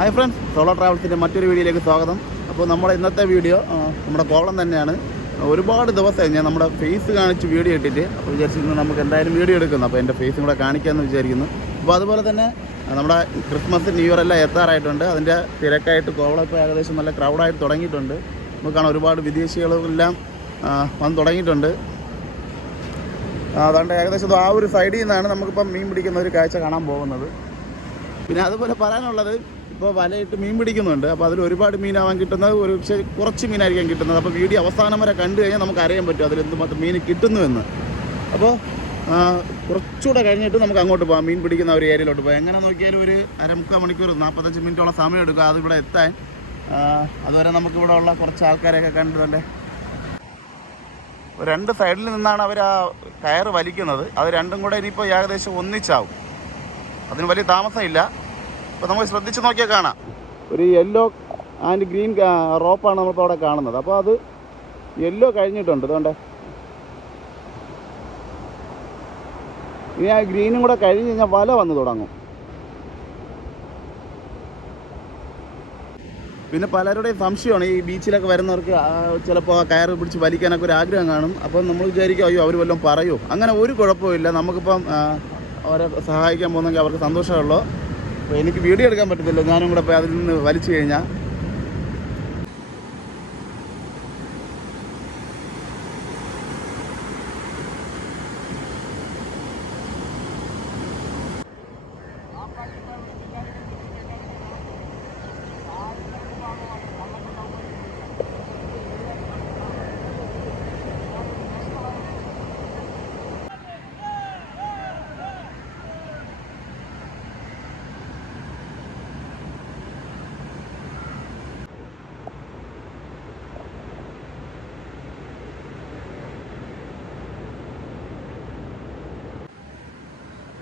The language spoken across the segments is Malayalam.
ഹായ് ഫ്രണ്ട്സ് സോളോ ട്രാവൽസിന്റെ മറ്റൊരു വീഡിയോയിലേക്ക് സ്വാഗതം. അപ്പോൾ നമ്മുടെ ഇന്നത്തെ വീഡിയോ നമ്മുടെ കോവളം തന്നെയാണ്. ഒരുപാട് ദിവസമായി ഞാൻ നമ്മുടെ ഫേസ് കാണിച്ച് വീഡിയോ ഇട്ടിട്ട് അപ്പോൾ വിചാരിച്ചിരുന്നു നമുക്ക് എന്തായാലും വീഡിയോ എടുക്കുന്നു അപ്പോൾ എന്റെ ഫേസും കൂടെ കാണിക്കാമെന്ന് വിചാരിക്കുന്നു. അപ്പോൾ അതുപോലെ തന്നെ നമ്മുടെ ക്രിസ്മസ് ന്യൂ ഇയർ എല്ലാം എത്താറായിട്ടുണ്ട്. അതിന്റെ തിരക്കായിട്ട് കോവളം ഇപ്പോൾ ഏകദേശം നല്ല ക്രൗഡായിട്ട് തുടങ്ങിയിട്ടുണ്ട്. നമുക്ക് കാണാം ഒരുപാട് വിദേശികളെല്ലാം വന്ന് തുടങ്ങിയിട്ടുണ്ട്. അതുകൊണ്ട് ഏകദേശം ആ ഒരു സൈഡിൽ നിന്നാണ് നമുക്കിപ്പം മീൻ പിടിക്കുന്ന ഒരു കാഴ്ച കാണാൻ പോകുന്നത്. പിന്നെ അതുപോലെ പറയാനുള്ളത് ഇപ്പോൾ വലയിട്ട് മീൻ പിടിക്കുന്നുണ്ട്. അപ്പോൾ അതിൽ ഒരുപാട് മീനാവാൻ കിട്ടുന്നത് ഒരു പക്ഷേ കുറച്ച് മീനായിരിക്കും കിട്ടുന്നത്. അപ്പോൾ വീഡിയോ അവസാനം വരെ കണ്ടു കഴിഞ്ഞാൽ നമുക്ക് അറിയാൻ പറ്റും അതിൽ എന്തുമാത്രം മീൻ കിട്ടുന്നുവെന്ന്. അപ്പോൾ കുറച്ചുകൂടെ കഴിഞ്ഞിട്ട് നമുക്ക് അങ്ങോട്ട് പോകാം മീൻ പിടിക്കുന്ന ഒരു ഏരിയയിലോട്ട് പോകാം എങ്ങനെ നോക്കിയാലും ഒരു അരമുക്കാൽ മണിക്കൂർ നാൽപ്പത്തഞ്ച് മിനിറ്റോളം സമയം എടുക്കുക അതിവിടെ എത്താൻ. അതുവരെ നമുക്കിവിടെ ഉള്ള കുറച്ച് ആൾക്കാരെയൊക്കെ കണ്ടതല്ലേ രണ്ട് സൈഡിൽ നിന്നാണ് അവർ ആ കയറ് വലിക്കുന്നത്. അത് രണ്ടും കൂടെ ഇനിയിപ്പോൾ ഏകദേശം ഒന്നിച്ചാവും. അതിന് വലിയ താമസമില്ല. അപ്പോൾ നമുക്ക് ശ്രദ്ധിച്ച് നോക്കിയാൽ കാണാം. ഒരു യെല്ലോ ആൻഡ് ഗ്രീൻ റോപ്പാണ് നമ്മളിപ്പോൾ അവിടെ കാണുന്നത്. അപ്പോൾ അത് യെല്ലോ കഴിഞ്ഞിട്ടുണ്ട് അതുകൊണ്ട് ഇനി ആ ഗ്രീനും കൂടെ കഴിഞ്ഞ് കഴിഞ്ഞാൽ വല വന്ന് തുടങ്ങും. പിന്നെ പലരുടെയും സംശയമാണ് ഈ ബീച്ചിലൊക്കെ വരുന്നവർക്ക് ചിലപ്പോൾ ആ കയറ് പിടിച്ച് വലിക്കാനൊക്കെ ഒരു ആഗ്രഹം കാണും. അപ്പം നമ്മൾ വിചാരിക്കും അയ്യോ അവർ വല്ലതും പറയൂ? അങ്ങനെ ഒരു കുഴപ്പമില്ല നമുക്കിപ്പം അവരെ സഹായിക്കാൻ പോകുന്നെങ്കിൽ അവർക്ക് സന്തോഷമുള്ളൂ അപ്പോൾ എനിക്ക് വീഡിയോ എടുക്കാൻ പറ്റത്തില്ല. ഞാനും കൂടെ പോയി അതിൽ നിന്ന് വലിച്ചു കഴിഞ്ഞാൽ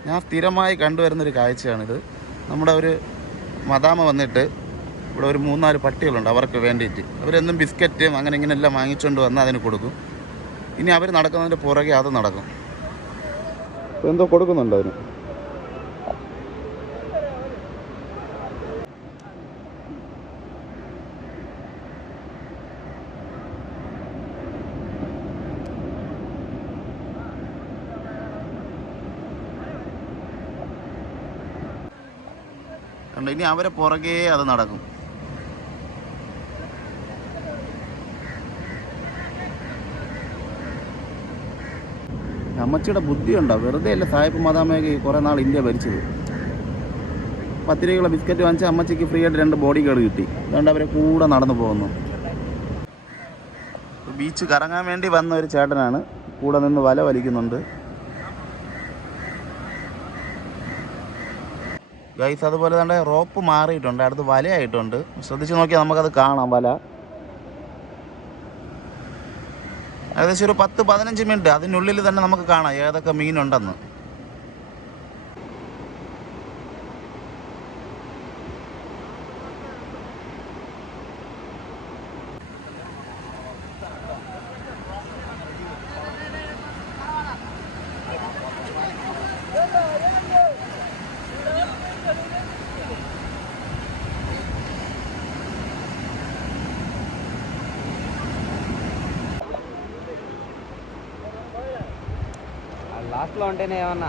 ഞാൻ സ്ഥിരമായി കണ്ടുവരുന്നൊരു കാഴ്ചയാണിത്. നമ്മുടെ ഒരു മദാമ വന്നിട്ട് ഇവിടെ ഒരു മൂന്നാൽ പട്ടികളുണ്ട് അവർക്ക് വേണ്ടിയിട്ട്. അവരെന്നും ബിസ്ക്കറ്റും അങ്ങനെ ഇങ്ങനെ എല്ലാം വാങ്ങിച്ചുകൊണ്ട് വന്ന് അതിന് കൊടുക്കും. ഇനി അവർ നടക്കുന്നതിന്റെ പുറകെ അത് നടക്കും. എന്തോ കൊടുക്കുന്നുണ്ട് അതിന്. കണ്ടോ ഇനി അവരെ പുറകെ അത് നടക്കും. അമ്മച്ചിയുടെ ബുദ്ധിയുണ്ടോ? വെറുതെ അല്ല സായിപ്പ് മദാമയൊക്കെ കുറേ നാൾ ഇന്ത്യ ഭരിച്ചത്? പത്ത് രൂപയുള്ള ബിസ്ക്കറ്റ് വാങ്ങിച്ച് അമ്മച്ചിക്ക് ഫ്രീ ആയിട്ട് രണ്ട് ബോഡി ഗാർഡ് കിട്ടി. അതുകൊണ്ട് അവരെ കൂടെ നടന്നു പോകുന്നു. ബീച്ച് കറങ്ങാൻ വേണ്ടി വന്ന ഒരു ചേട്ടനാണ്. കൂടെ നിന്ന് വല വലിക്കുന്നുണ്ട്. ഗൈസ് അതുപോലെ തന്നെ റോപ്പ് മാറിയിട്ടുണ്ട്. അടുത്ത് വലയായിട്ടുണ്ട്. ശ്രദ്ധിച്ച് നോക്കിയാൽ നമുക്കത് കാണാം വല. ഏകദേശം ഒരു പത്ത് പതിനഞ്ച് മിനിറ്റ്. അതിനുള്ളിൽ തന്നെ നമുക്ക് കാണാം ഏതൊക്കെ മീനുണ്ടെന്ന്. లాస్ట్లో ఉంటేనే ఏమన్నా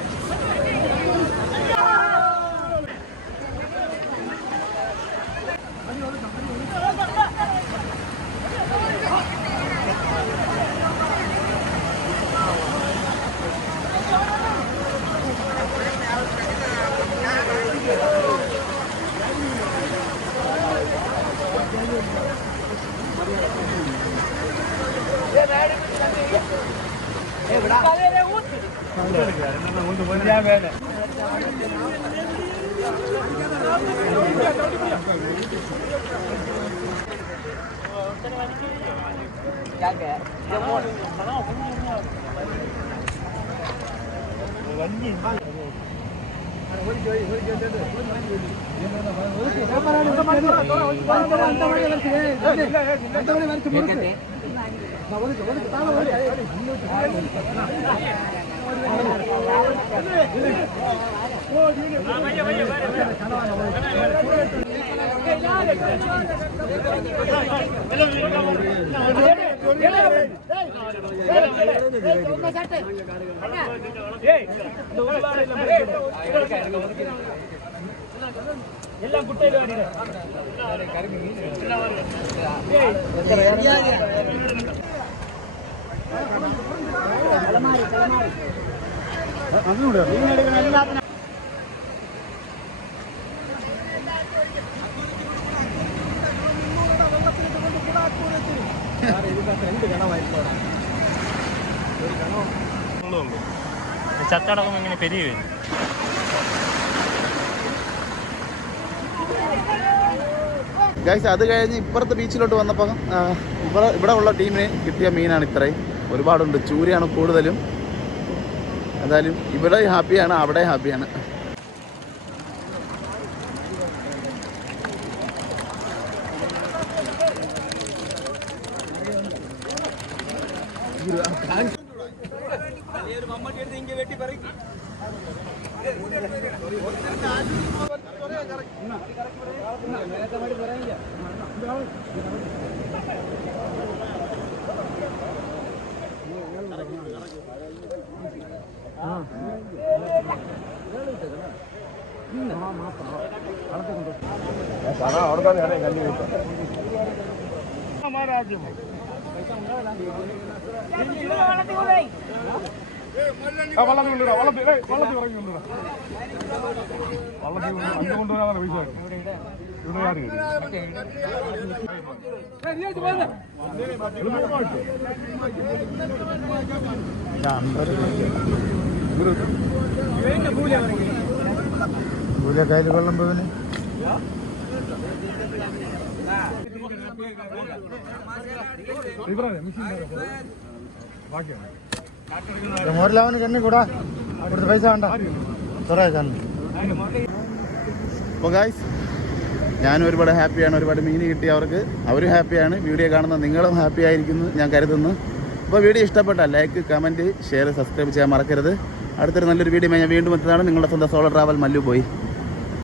வரிச்சு வரிச்சு தாழ வரிச்சு எல்லாம் குட்டையில வாடிடுறேன் ചത്തടക്കം ഇങ്ങനെ വരും ഗൈസ് അത് കഴിഞ്ഞ് ഇപ്പുറത്തെ ബീച്ചിലോട്ട് വന്നപ്പോൾ ഇവിടെ ഇവിടെ ഉള്ള ടീമിന് കിട്ടിയ മീനാണ് ഇത്രയും. ഒരുപാടുണ്ട്. ചൂരയാണ് കൂടുതലും. എന്തായാലും ഇവിടെ ഹാപ്പിയാണ് അവിടെ ഹാപ്പിയാണ്. മഹാരാജ്യം വള്ളത്തിൽ കൊണ്ടിടാം വള്ളത്തിൽ വള്ളത്തിൽ ഇറങ്ങി കൊണ്ടിടാം വള്ളത്തിൽ അഞ്ച് കൊണ്ടുവരാൻ പൈസ ഇവിടെ ആര് കയ്യിൽ വെള്ളം പോകുന്നു മോരിലാവന് കണ്ണി കൂടാ ഇവിടുത്തെ പൈസ വേണ്ട കുറേ കണ്ണു അപ്പോൾ ഗായ്സ് ഞാനും ഒരുപാട് ഹാപ്പിയാണ്. ഒരുപാട് മീൻ കിട്ടി അവർക്ക്. അവരും ഹാപ്പിയാണ്. വീഡിയോ കാണുന്ന നിങ്ങളും ഹാപ്പി ആയിരിക്കുന്നു ഞാൻ കരുതുന്നു. അപ്പോൾ വീഡിയോ ഇഷ്ടപ്പെട്ടാൽ ലൈക്ക് കമന്റ് ഷെയർ സബ്സ്ക്രൈബ് ചെയ്യാൻ മറക്കരുത്. അടുത്തൊരു നല്ലൊരു വീഡിയോ ഞാൻ വീണ്ടും എത്തുന്നതാണ്. നിങ്ങളുടെ സ്വന്തം സോളോ ട്രാവൽ മല്ലു പോയി.